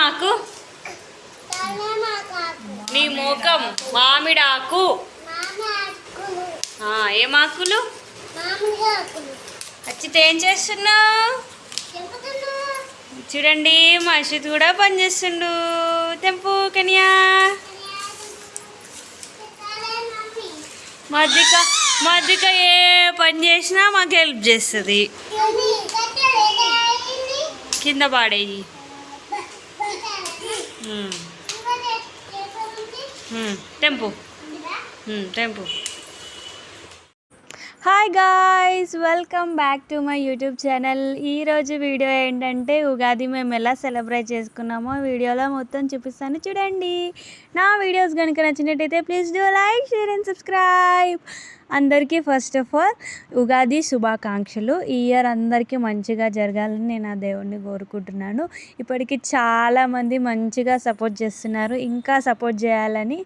ఏమాకు? నీ మోకం మామిడాకు. ఏమాకులు? అచ్చితే ఏం చేస్తున్నావు? చూడండి మనిషి కూడా పని చేస్తుండు. తెంపు కన్యా. మధ్యక ఏ పని చేసినా మాకు హెల్ప్ చేస్తుంది. కింద పాడేయి. టెంపు టెంపు. Hi guys, welcome back to my YouTube channel. ఈరోజు వీడియో ఏంటంటే ఉగాది మేము ఎలా సెలబ్రేట్ చేసుకున్నామో వీడియోలో మొత్తం చూపిస్తాను చూడండి. నా వీడియోస్ కనుక నచ్చినట్టయితే please do like, share and subscribe. అందరికీ ఫస్ట్ ఆఫ్ ఆల్ ఉగాది శుభాకాంక్షలు. ఈ ఇయర్ అందరికీ మంచిగా జరగాలని నేను ఆ దేవుణ్ణి కోరుకుంటున్నాను. ఇప్పటికీ చాలామంది మంచిగా సపోర్ట్ చేస్తున్నారు. ఇంకా సపోర్ట్ చేయాలని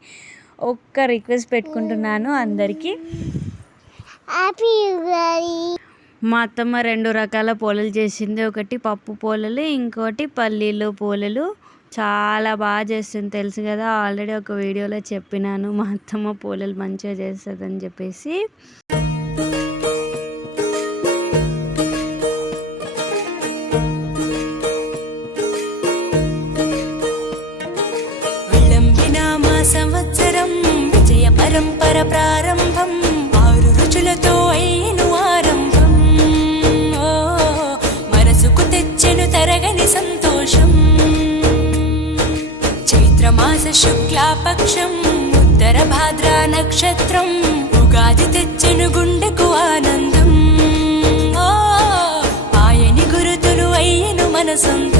ఒక్క రిక్వెస్ట్ పెట్టుకుంటున్నాను అందరికీ. హ్యాపీ ఉగాది. మా అత్తమ్మ 2 రకాల పోలేలు చేసింది. ఒకటి పప్పు పోలేలు, ఇంకోటి పల్లీలు పోలేలు. చాలా బాగా చేస్తుంది, తెలుసు కదా, ఆల్రెడీ ఒక వీడియోలో చెప్పినాను మా అత్తమ్మ పోలేలు మంచిగా చేస్తుందని చెప్పేసి. సంవత్సరం విజయ పరంపర ప్రారంభం, 6 రుచులతో అయ్యను ఆరంభం. మనసుకు తెచ్చెను తరగని సంతోషం. చైత్రమాస శుక్లాపక్షం, ఉత్తర భాద్ర నక్షత్రం, ఉగాది తెచ్చెను గుండెకు ఆనందం. ఆయని గురుతులు అయ్యను మన సొంతం.